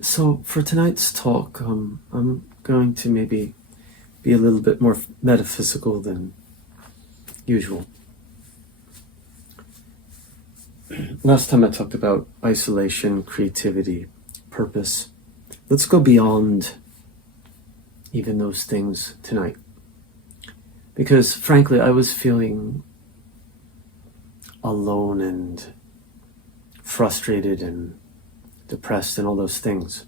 So for tonight's talk, I'm going to maybe be a little bit more metaphysical than usual. Last time I talked about isolation, creativity, purpose. Let's go beyond even those things tonight. Because frankly, I was feeling alone and frustrated and depressed and all those things.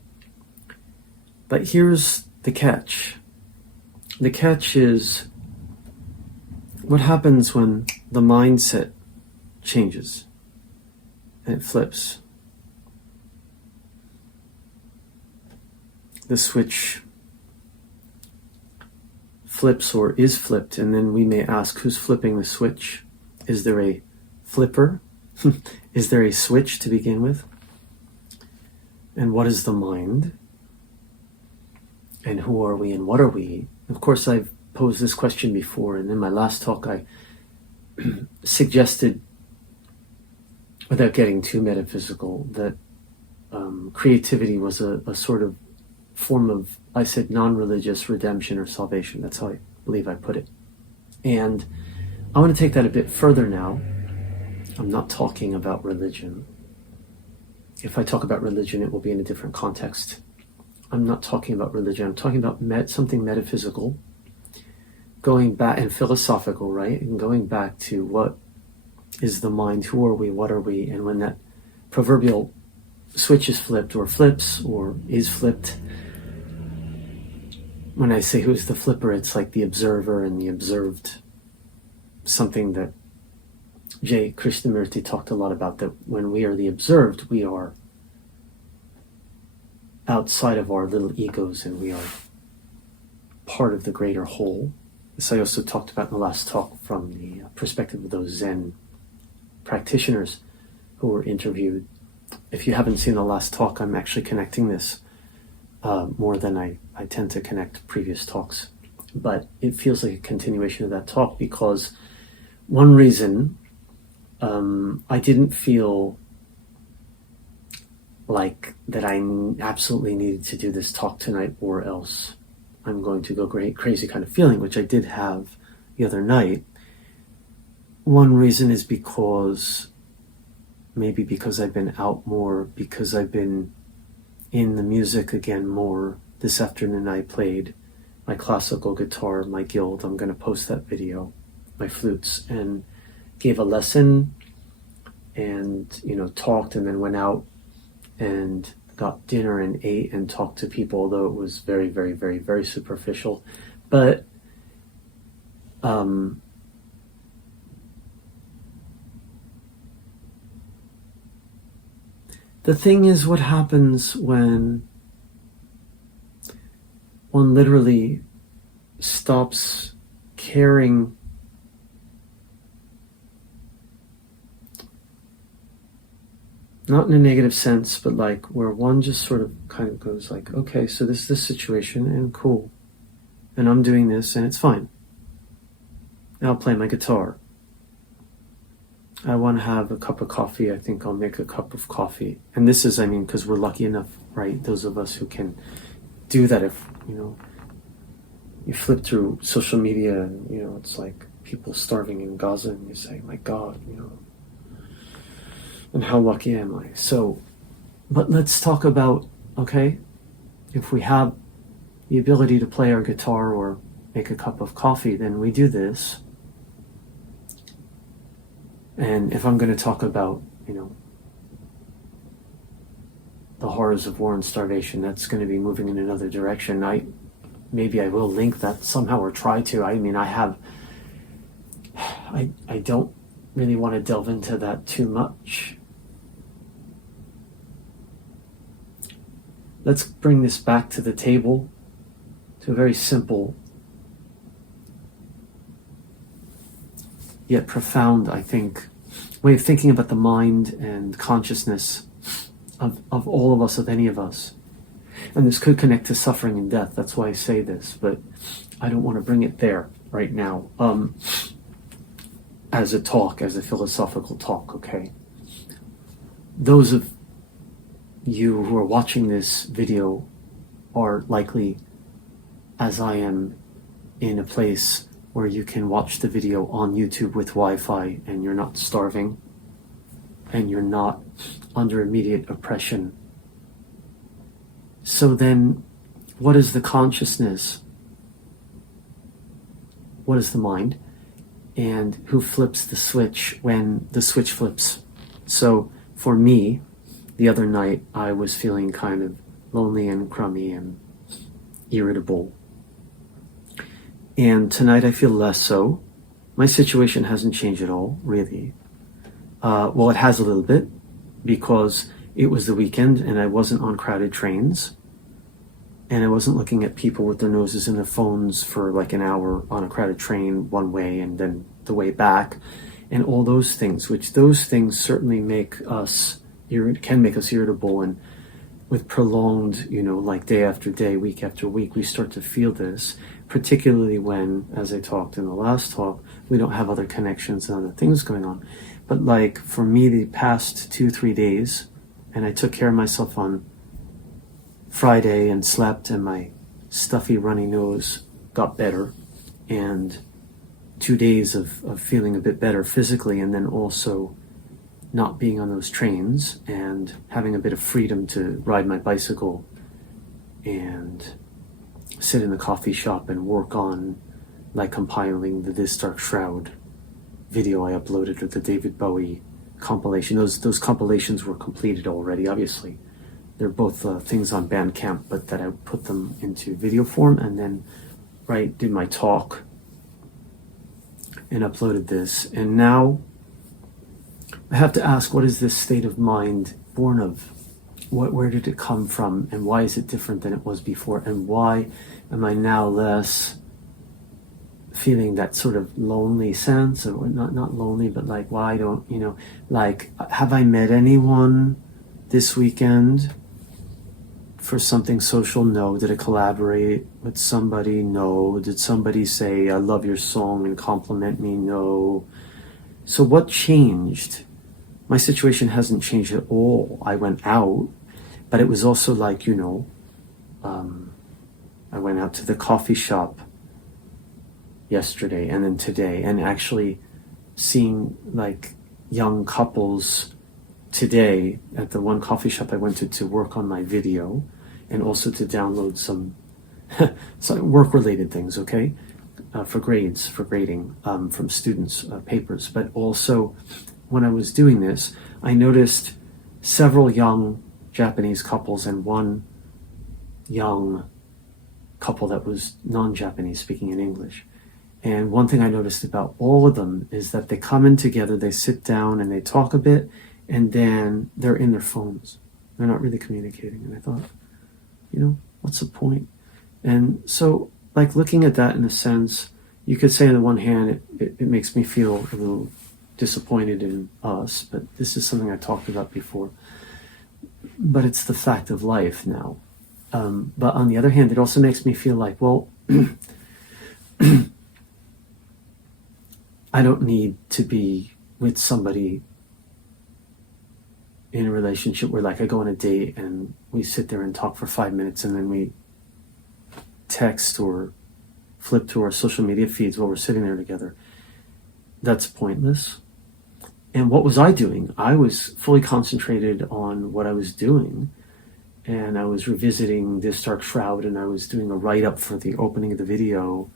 But here's the catch. The catch is what happens when the mindset changes and it flips. The switch flips or is flipped, and then we may ask, who's flipping the switch? Is there a flipper? Is there a switch to begin with? And what is the mind? And who are we and what are we? Of course, I've posed this question before, and in my last talk I suggested, without getting too metaphysical, that creativity was a sort of form of, I said, non-religious redemption or salvation. That's how I believe I put it. And I want to take that a bit further now. I'm not talking about religion. If I talk about religion, it will be in a different context. I'm not talking about religion. I'm talking about something metaphysical, going back, and philosophical, right? And going back to what is the mind, who are we, what are we, and when that proverbial switch is flipped or flips or is flipped. When I say who's the flipper, it's like the observer and the observed, something that J. Krishnamurti talked a lot about, that when we are the observed, we are outside of our little egos and we are part of the greater whole. This I also talked about in the last talk from the perspective of those Zen practitioners who were interviewed. If you haven't seen the last talk, I'm actually connecting this more than I tend to connect previous talks. But it feels like a continuation of that talk, because one reason I didn't feel like that I absolutely needed to do this talk tonight, or else I'm going to go crazy kind of feeling, which I did have the other night. One reason is because I've been out more, because I've been in the music again more. This afternoon I played my classical guitar, my guild. I'm going to post that video, my flutes, and gave a lesson and, talked, and then went out and got dinner and ate and talked to people, although it was very, very, very, very superficial. But the thing is, what happens when one literally stops caring not in a negative sense, but like where one just sort of kind of goes like, okay, so this is this situation, and cool, and I'm doing this, and it's fine. And I'll play my guitar. I want to have a cup of coffee. I think I'll make a cup of coffee. And this is, because we're lucky enough, right? Those of us who can do that. If, you flip through social media and, it's like people starving in Gaza, and you say, my God, and how lucky am I? So, but let's talk about, okay, if we have the ability to play our guitar or make a cup of coffee, then we do this. And if I'm going to talk about, the horrors of war and starvation, that's going to be moving in another direction. Maybe I will link that somehow, or try to. I don't really want to delve into that too much. Let's bring this back to the table, to a very simple yet profound, I think, way of thinking about the mind and consciousness of all of us, of any of us. And this could connect to suffering and death. That's why I say this, but I don't want to bring it there right now as a talk, as a philosophical talk, okay? Those of you who are watching this video are likely, as I am, in a place where you can watch the video on YouTube with Wi-Fi and you're not starving and you're not under immediate oppression. So then, what is the consciousness? What is the mind? And who flips the switch when the switch flips? So for me, the other night I was feeling kind of lonely and crummy and irritable. And tonight I feel less so. My situation hasn't changed at all, really. Well, it has a little bit, because it was the weekend and I wasn't on crowded trains. And I wasn't looking at people with their noses in their phones for like an hour on a crowded train one way and then the way back. And all those things, which those things certainly can make us irritable. And with prolonged, like day after day, week after week, we start to feel this, particularly when, as I talked in the last talk, we don't have other connections and other things going on. But like for me, the past 2-3 days, and I took care of myself on Friday and slept, and my stuffy runny nose got better, and 2 days of feeling a bit better physically, and then also not being on those trains and having a bit of freedom to ride my bicycle and sit in the coffee shop and work on like compiling the This Dark Shroud video I uploaded with the David Bowie compilation. Those compilations were completed already, obviously. They're both things on Bandcamp, but that I put them into video form, and then did my talk and uploaded this. And now I have to ask, what is this state of mind born of? Where did it come from, and why is it different than it was before? And why am I now less feeling that sort of lonely sense, or not lonely, but like, why don't, like, have I met anyone this weekend for something social? No. Did I collaborate with somebody? No. Did somebody say, I love your song and compliment me? No. So what changed? My situation hasn't changed at all. I went out, but it was also like, I went out to the coffee shop yesterday and then today, and actually seeing like young couples today at the one coffee shop I went to work on my video, and also to download some work-related things, okay, for grading from students' papers. But also, when I was doing this, I noticed several young Japanese couples and one young couple that was non-Japanese, speaking in English. And one thing I noticed about all of them is that they come in together, they sit down and they talk a bit, and then they're in their phones. They're not really communicating. And I thought, what's the point? And so, like, looking at that in a sense, you could say on the one hand, it makes me feel a little disappointed in us, but this is something I talked about before. But it's the fact of life now. But on the other hand, it also makes me feel like, well, I don't need to be with somebody in a relationship where, like, I go on a date and we sit there and talk for 5 minutes and then we text or flip through our social media feeds while we're sitting there together. That's pointless. And what was I doing? I was fully concentrated on what I was doing, and I was revisiting This Dark Shroud, and I was doing a write-up for the opening of the video,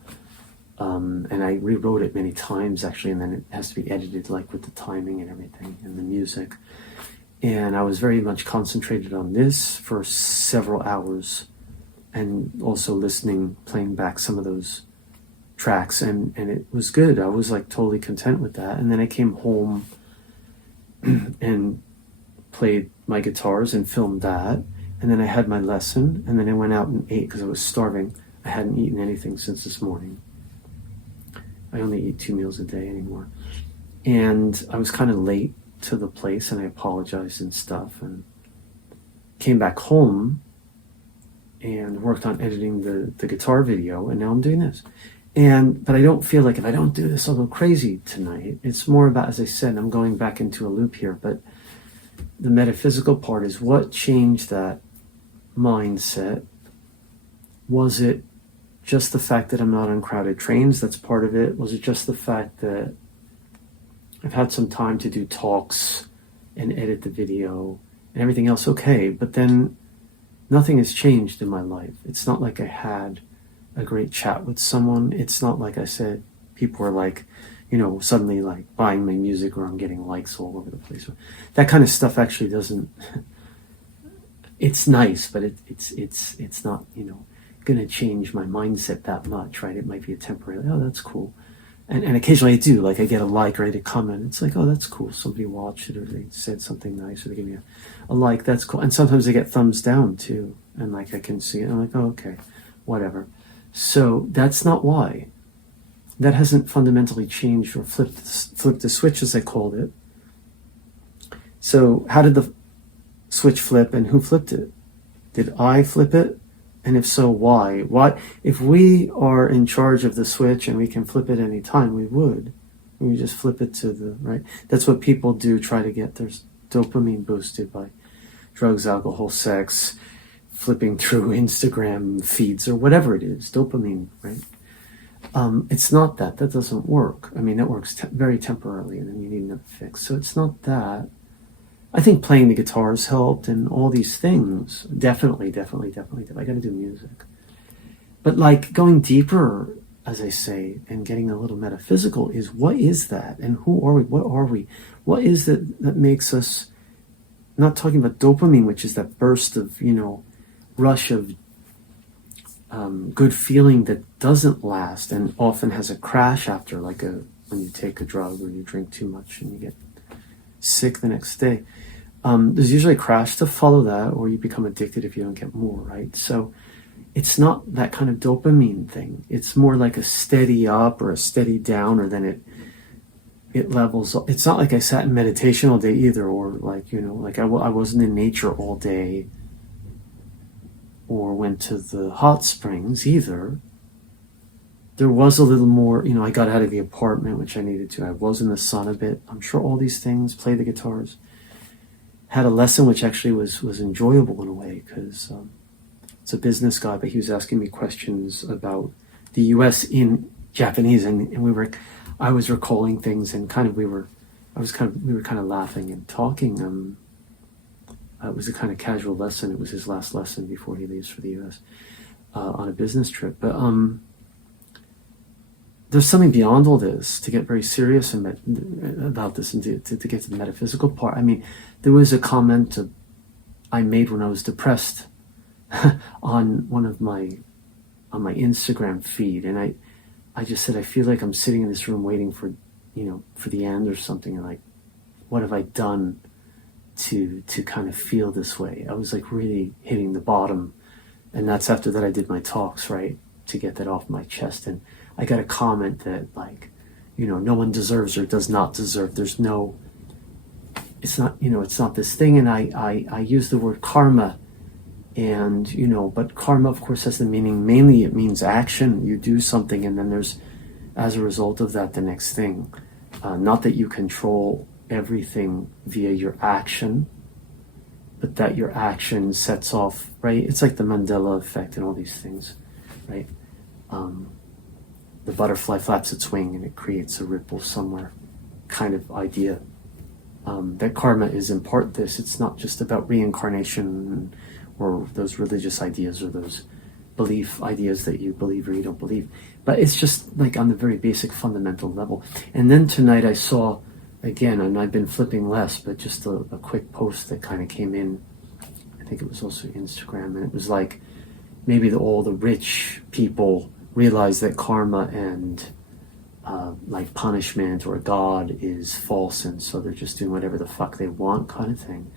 and I rewrote it many times actually, and then it has to be edited, like with the timing and everything and the music. And I was very much concentrated on this for several hours, and also playing back some of those tracks, and it was good. I was like totally content with that. And then I came home and played my guitars and filmed that, and then I had my lesson, and then I went out and ate because I was starving. I hadn't eaten anything since this morning. I only eat 2 meals a day anymore. And I was kind of late to the place, and I apologized and stuff, and came back home and worked on editing the guitar video, and now I'm doing this. But I don't feel like if I don't do this, I'll go crazy tonight. It's more about, as I said, I'm going back into a loop here, but the metaphysical part is what changed that mindset. Was it just the fact that I'm not on crowded trains? That's part of it. Was it just the fact that I've had some time to do talks and edit the video and everything else? Okay, but then nothing has changed in my life. It's not like I had a great chat with someone. It's not like I said, people are like, suddenly like buying my music, or I'm getting likes all over the place. That kind of stuff actually doesn't, it's nice, but it's not, going to change my mindset that much, right? It might be a temporary, oh, that's cool. And occasionally I do, like I get a like or I get a comment. It's like, oh, that's cool. Somebody watched it, or they said something nice, or they give me a like. That's cool. And sometimes I get thumbs down too. And like I can see it. I'm like, oh, okay, whatever. So that's not why. That hasn't fundamentally changed or flipped the switch, as I called it. So how did the switch flip, and who flipped it? Did I flip it? And if so, why? Why? If we are in charge of the switch and we can flip it any time, we would. We would just flip it to the right. That's what people do, try to get their dopamine boosted by drugs, alcohol, sex, flipping through Instagram feeds, or whatever it is, dopamine, right? It's not that. That doesn't work. I mean, that works very temporarily, and then you need another fix. So it's not that. I think playing the guitars helped, and all these things. Definitely. I got to do music. But like going deeper, as I say, and getting a little metaphysical is, what is that? And who are we? What are we? What is it that makes us, not talking about dopamine, which is that burst of, rush of good feeling that doesn't last and often has a crash after, like when you take a drug or you drink too much and you get sick the next day. There's usually a crash to follow that, or you become addicted if you don't get more, right? So it's not that kind of dopamine thing. It's more like a steady up or a steady down, or then it levels up. It's not like I sat in meditation all day either, or like, like I wasn't in nature all day, or went to the hot springs either. There was a little more, I got out of the apartment, which I needed to. I was in the sun a bit. I'm sure all these things, play the guitars, had a lesson which actually was enjoyable in a way, because it's a business guy, but he was asking me questions about the US in Japanese, and I was recalling things, and we were kind of laughing and talking. It was a kind of casual lesson. It was his last lesson before he leaves for the US on a business trip. But there's something beyond all this to get very serious about this, and to get to the metaphysical part. I mean, there was a comment I made when I was depressed on my Instagram feed, and I just said, I feel like I'm sitting in this room waiting for the end or something, and like, what have I done to kind of feel this way? I was like really hitting the bottom, and that's after that I did my talks, right, to get that off my chest. And I got a comment that, like, no one deserves or does not deserve. There's no, it's not this thing. And I use the word karma, and, but karma, of course, has the meaning, mainly it means action. You do something, and then there's, as a result of that, the next thing. Not that you control everything via your action, but that your action sets off, right? It's like the Mandela effect and all these things, right? The butterfly flaps its wing and it creates a ripple somewhere, kind of idea. That karma is in part this. It's not just about reincarnation or those religious ideas or those belief ideas that you believe or you don't believe, but it's just like on the very basic fundamental level. And then tonight I saw, again, and I've been flipping less, but just a quick post that kind of came in. I think it was also Instagram, and it was like, maybe all the rich people realize that karma and like punishment or God is false, and so they're just doing whatever the fuck they want, kind of thing.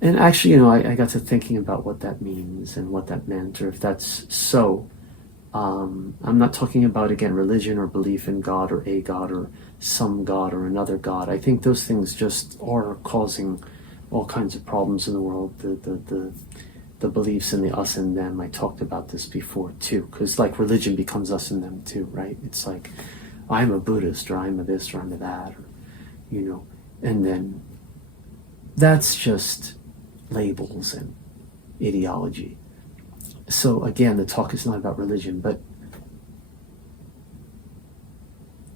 And actually, I got to thinking about what that means and what that meant, or if that's so. I'm not talking about, again, religion or belief in God or a God or some God or another God. I think those things just are causing all kinds of problems in the world. The beliefs in the us and them. I talked about this before too, because like religion becomes us and them too, right? It's like, I'm a Buddhist, or I'm a this, or I'm a that, or, and then That's just labels and ideology. So again, the talk is not about religion, but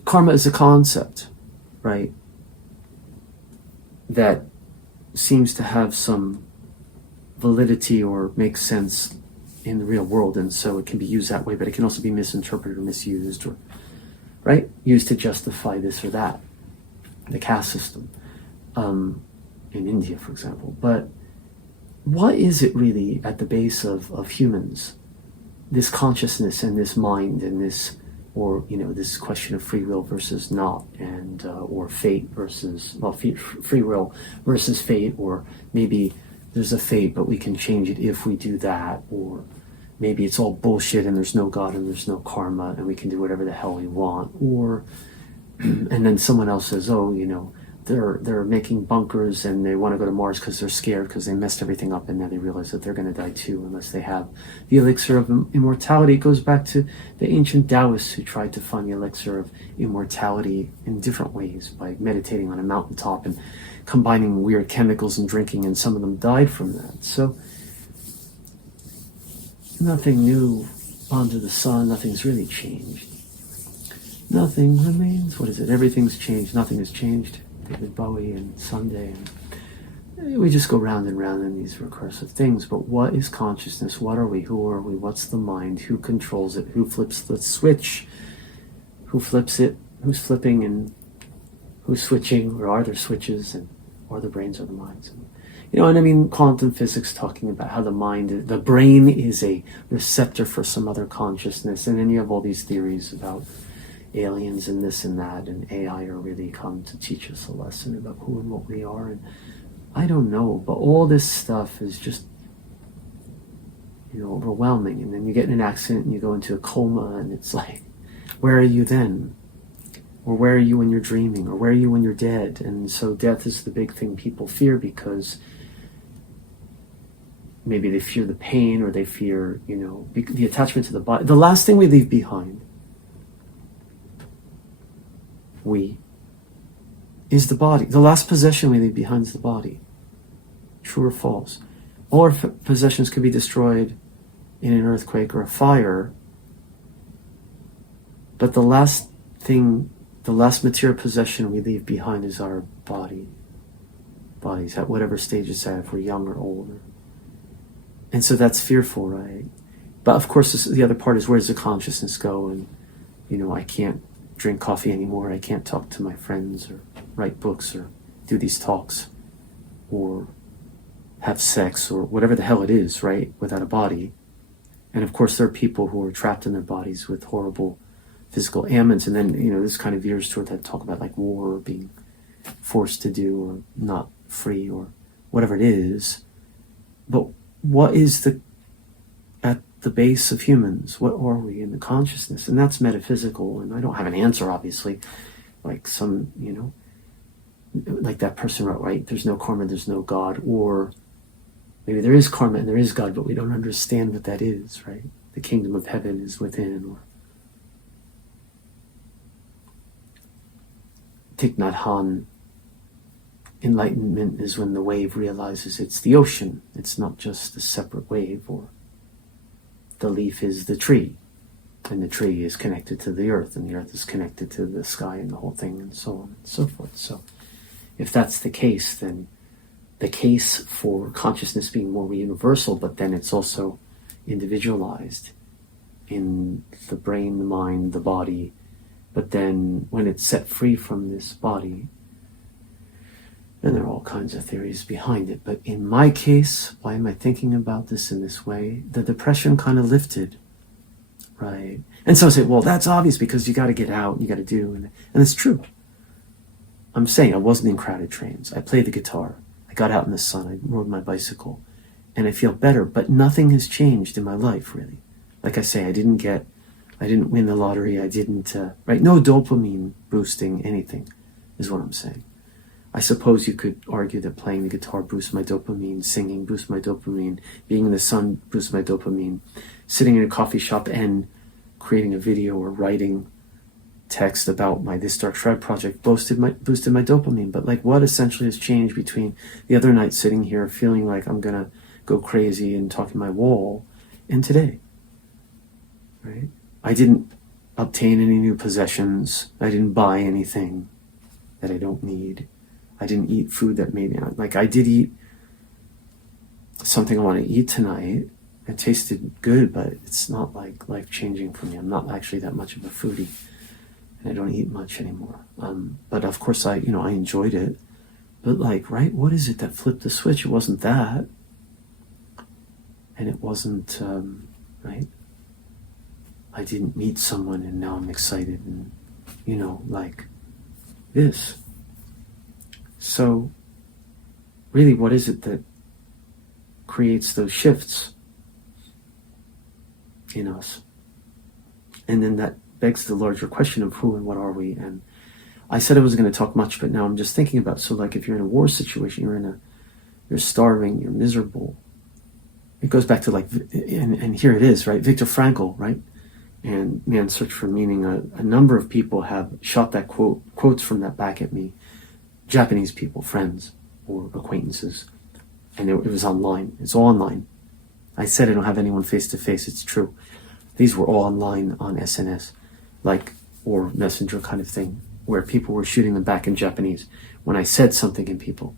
karma is a concept, right, that seems to have some validity or makes sense in the real world, and so it can be used that way, but it can also be misinterpreted or misused, or used to justify this or that, the caste system, in India, for example. But what is it really at the base of humans, this consciousness and this mind and this, or this question of free will versus not, and or fate versus, free will versus fate, or maybe there's a fate but we can change it if we do that, or maybe it's all bullshit and there's no God and there's no karma and we can do whatever the hell we want, or and then someone else says, they're making bunkers and they want to go to Mars because they're scared because they messed everything up, and now they realize that they're going to die too unless they have the elixir of immortality. It goes back to the ancient Taoists who tried to find the elixir of immortality in different ways by meditating on a mountaintop and combining weird chemicals and drinking, and some of them died from that. So nothing new under the sun, nothing's really changed. Nothing remains. What is it? Everything's changed, nothing has changed. David Bowie and Sunday, and we just go round and round in these recursive things. But what is consciousness? What are we? Who are we? What's the mind? Who controls it? Who flips the switch? Who flips it? Who's flipping, and who's switching? Or are there switches? Or the brains or the minds? And quantum physics talking about how the brain is a receptor for some other consciousness, and then you have all these theories about aliens and this and that, and AI are really come to teach us a lesson about who and what we are. And I don't know, but all this stuff is just overwhelming. And then you get in an accident and you go into a coma, and it's like, where are you then? Or where are you when you're dreaming? Or where are you when you're dead? And so death is the big thing people fear, because maybe they fear the pain, or they fear the attachment to the body. The last thing we leave behind, is the body. The last possession we leave behind is the body. True or false? All our possessions could be destroyed in an earthquake or a fire, but the last material possession we leave behind is our bodies at whatever stage it's at, if we're young or older. And so that's fearful, right? But of course, the other part is, where does the consciousness go? And I can't drink coffee anymore, I can't talk to my friends or write books or do these talks or have sex or whatever the hell it is, right, without a body. And of course there are people who are trapped in their bodies with horrible physical ailments, and then this kind of veers toward that talk about like war, or being forced to do, or not free, or whatever it is. But what is at the base of humans? What are we in the consciousness? And that's metaphysical, and I don't have an answer, obviously. Like some, like that person wrote, right, there's no karma, there's no God. Or maybe there is karma and there is God, but we don't understand what that is, right? The kingdom of heaven is within. Or Thich Nhat Hanh, enlightenment is when the wave realizes it's the ocean. It's not just a separate wave, or the leaf is the tree, and the tree is connected to the earth, and the earth is connected to the sky and the whole thing, and so on and so forth. So if that's the case, then the case for consciousness being more universal, but then it's also individualized in the brain, the mind, the body. But then when it's set free from this body, and there are all kinds of theories behind it. But in my case, why am I thinking about this in this way? The depression kind of lifted, right? And some say, well, that's obvious because you got to get out, you got to do. And it's true. I'm saying I wasn't in crowded trains. I played the guitar. I got out in the sun. I rode my bicycle. And I feel better. But nothing has changed in my life, really. Like I say, I didn't win the lottery. I didn't, right? No dopamine boosting anything is what I'm saying. I suppose you could argue that playing the guitar boosts my dopamine, singing boosts my dopamine, being in the sun boosts my dopamine, sitting in a coffee shop and creating a video or writing text about my This Dark Shroud project boosted my dopamine. But like, what essentially has changed between the other night sitting here feeling like I'm gonna go crazy and talking to my wall, and today, right? I didn't obtain any new possessions. I didn't buy anything that I don't need. I didn't eat food that made me like. I did eat something I want to eat tonight. It tasted good, but it's not like life-changing for me. I'm not actually that much of a foodie, and I don't eat much anymore. But of course, I enjoyed it. But like, right, what is it that flipped the switch? It wasn't that, and it wasn't right. I didn't meet someone, and now I'm excited, and like this. So, really, what is it that creates those shifts in us? And then that begs the larger question of who and what are we? And I said I wasn't going to talk much, but now I'm just thinking about, so like if you're in a war situation, you're starving, you're miserable. It goes back to like, and here it is, right? Viktor Frankl, right? And Man's Search for Meaning, a number of people have shot that quotes from that back at me. Japanese people, friends or acquaintances. And it was online. It's all online. I said I don't have anyone face to face. It's true. These were all online on SNS, like, or Messenger kind of thing, where people were shooting them back in Japanese. When I said something in people,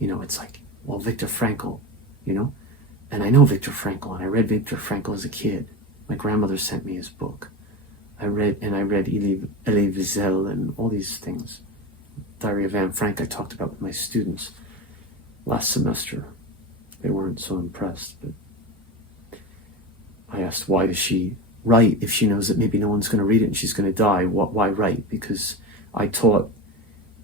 it's like, well, Viktor Frankl, and I know Viktor Frankl, and I read Viktor Frankl as a kid. My grandmother sent me his book. I read Elie Wiesel and all these things. Diary of Anne Frank I talked about with my students last semester. They weren't so impressed, but I asked, why does she write if she knows that maybe no one's going to read it and she's going to die? Why write? Because I taught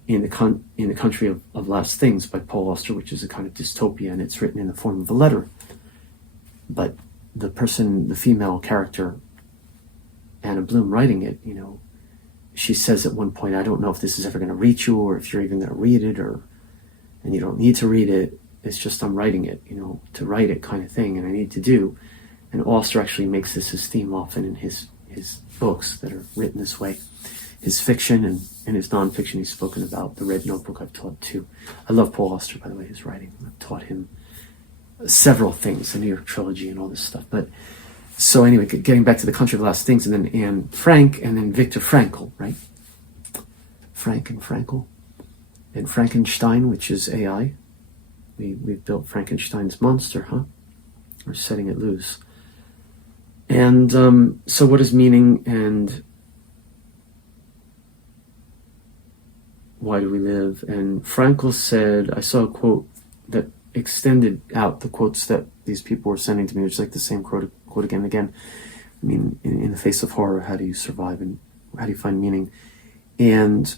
in the Country of Last Things by Paul Auster, which is a kind of dystopia, and it's written in the form of a letter. But the female character, Anna Bloom, writing it, she says at one point, I don't know if this is ever going to reach you or if you're even going to read it, and you don't need to read it. It's just I'm writing it, to write it kind of thing, and I need to do. And Auster actually makes this his theme often in his books that are written this way. His fiction and his nonfiction he's spoken about. The Red Notebook I've taught too. I love Paul Auster, by the way, his writing. I've taught him several things, the New York Trilogy and all this stuff. But so anyway, getting back to the Country of Last Things, and then Anne Frank, and then Viktor Frankl, right? Frank and Frankl. And Frankenstein, which is AI. We've built Frankenstein's monster, huh? We're setting it loose. And so what is meaning, and why do we live? And Frankl said, I saw a quote that extended out the quotes that these people were sending to me, which is like the same quote again and again. I mean, in the face of horror, how do you survive and how do you find meaning? And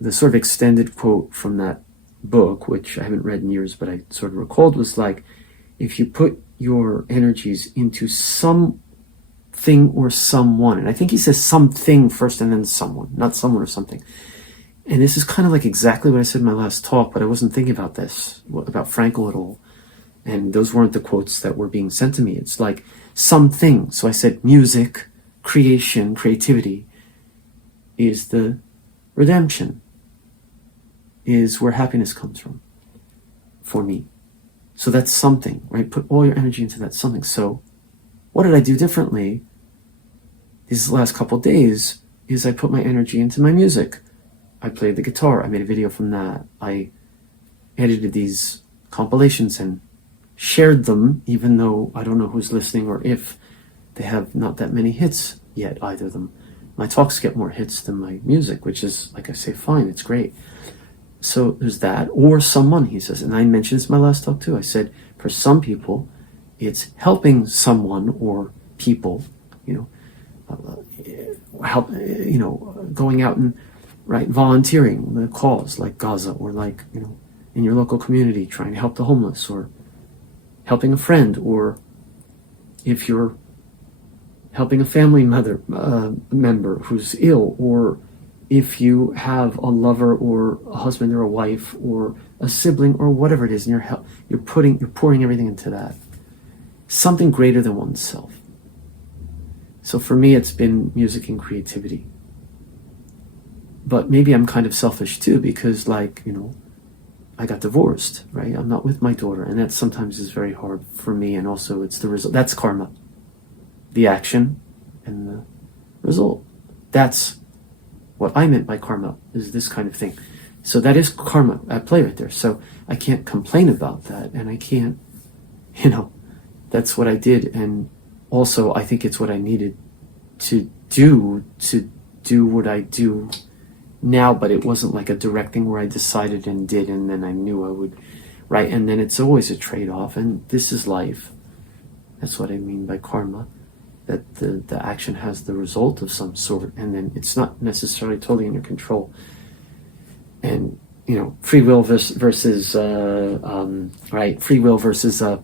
the sort of extended quote from that book, which I haven't read in years, but I sort of recalled, was like, if you put your energies into something or someone, and I think he says something first and then someone, not someone or something. And this is kind of like exactly what I said in my last talk, but I wasn't thinking about this, about Frankl at all. And those weren't the quotes that were being sent to me. It's like something. So I said music, creation, creativity is the redemption, is where happiness comes from for me. So that's something, right? Put all your energy into that something. So what did I do differently these last couple of days is I put my energy into my music. I played the guitar. I made a video from that. I edited these compilations and shared them, even though I don't know who's listening or if they have not that many hits yet, either of them. My talks get more hits than my music, which is, like I say, fine, it's great. So there's that, or someone, he says, and I mentioned this in my last talk too. I said, for some people, it's helping someone or people, help, going out and volunteering the cause like Gaza, or like, in your local community, trying to help the homeless, or helping a friend, or if you're helping a family member who's ill, or if you have a lover or a husband or a wife or a sibling or whatever it is, and you're pouring everything into that. Something greater than oneself. So for me, it's been music and creativity. But maybe I'm kind of selfish too, because like, I got divorced, right? I'm not with my daughter, and that sometimes is very hard for me, and also it's the result. That's karma. The action and the result. That's what I meant by karma, is this kind of thing. So that is karma at play right there. So I can't complain about that, and I can't, that's what I did. And also I think it's what I needed to do what I do now, but it wasn't like a direct thing where I decided and did, and then I knew I would, right? And then it's always a trade-off, and this is life. That's what I mean by karma, that the action has the result of some sort, and then it's not necessarily totally in your control. And free will versus right, free will versus a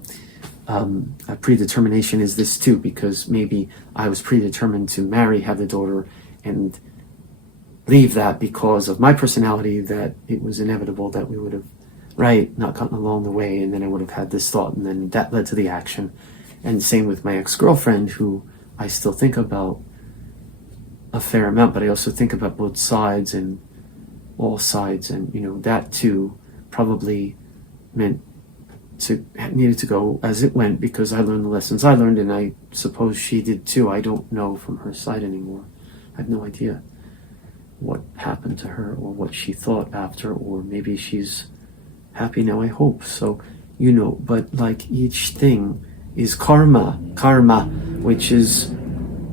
predetermination is this too, because maybe I was predetermined to marry, have the daughter, and leave that because of my personality, that it was inevitable that we would have, right, not gotten along the way, and then I would have had this thought, and then that led to the action. And same with my ex-girlfriend, who I still think about a fair amount, but I also think about both sides and all sides, and that too probably needed to go as it went, because I learned the lessons I learned, and I suppose she did too. I don't know from her side anymore. I have no idea what happened to her or what she thought after, or maybe she's happy now, I hope. So, but like each thing is karma, which is,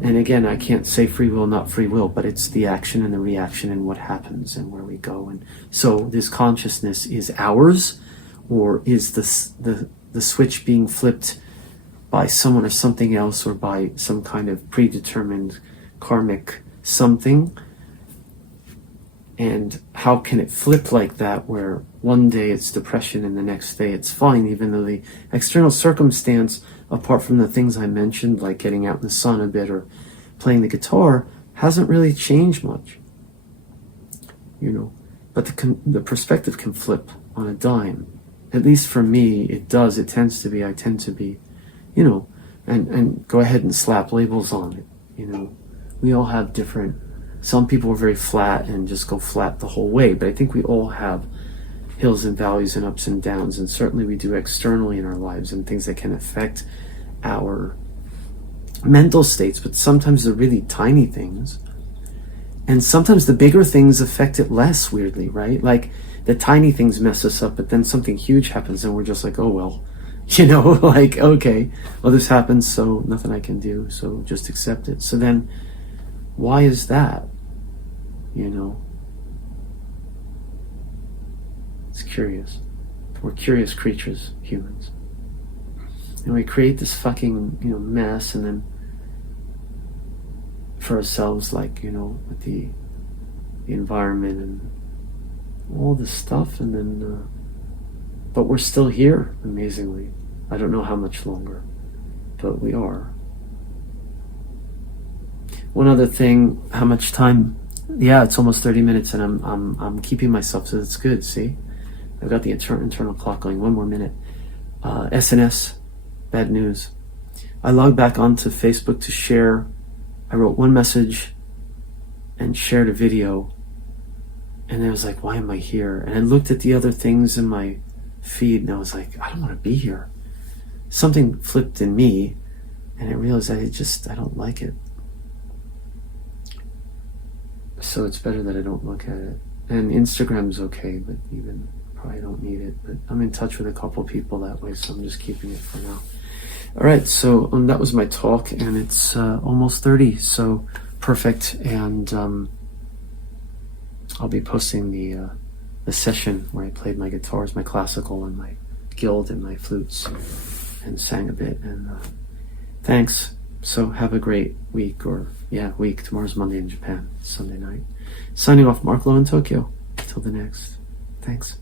and again, I can't say free will, not free will, but it's the action and the reaction and what happens and where we go. And so this consciousness is ours, or is the switch being flipped by someone or something else, or by some kind of predetermined karmic something? And how can it flip like that, where one day it's depression and the next day it's fine, even though the external circumstance, apart from the things I mentioned, like getting out in the sun a bit or playing the guitar, hasn't really changed much, But the perspective can flip on a dime. At least for me, it does. It tends to be. I tend to be, and go ahead and slap labels on it. We all have different. Some people are very flat and just go flat the whole way, but I think we all have hills and valleys and ups and downs, and certainly we do externally in our lives, and things that can affect our mental states, but sometimes they're really tiny things, and sometimes the bigger things affect it less, weirdly, right? Like the tiny things mess us up, but then something huge happens and we're just like, oh well, like, okay, well, this happens, so nothing I can do, so just accept it. So then why is that? It's curious. We're curious creatures, humans. And we create this fucking, mess, and then for ourselves, like, with the environment and all this stuff, and then, but we're still here, amazingly. I don't know how much longer, but we are. One other thing, how much time? Yeah, it's almost 30 minutes, and I'm keeping myself, so that's good. See, I've got the internal clock going. 1 more minute. SNS, bad news. I logged back onto Facebook to share. I wrote one message and shared a video, and I was like, why am I here? And I looked at the other things in my feed, and I was like, I don't want to be here. Something flipped in me, and I realized I don't like it. So it's better that I don't look at it. And Instagram's okay, but even probably don't need it. But I'm in touch with a couple people that way, so I'm just keeping it for now. All right, so that was my talk, and it's almost 30, so perfect. And I'll be posting the session where I played my guitars, my classical, and my guild, and my flutes, and sang a bit. And thanks. So have a great week, week. Tomorrow's Monday in Japan, Sunday night. Signing off, Marc, Lowe in Tokyo. Till the next. Thanks.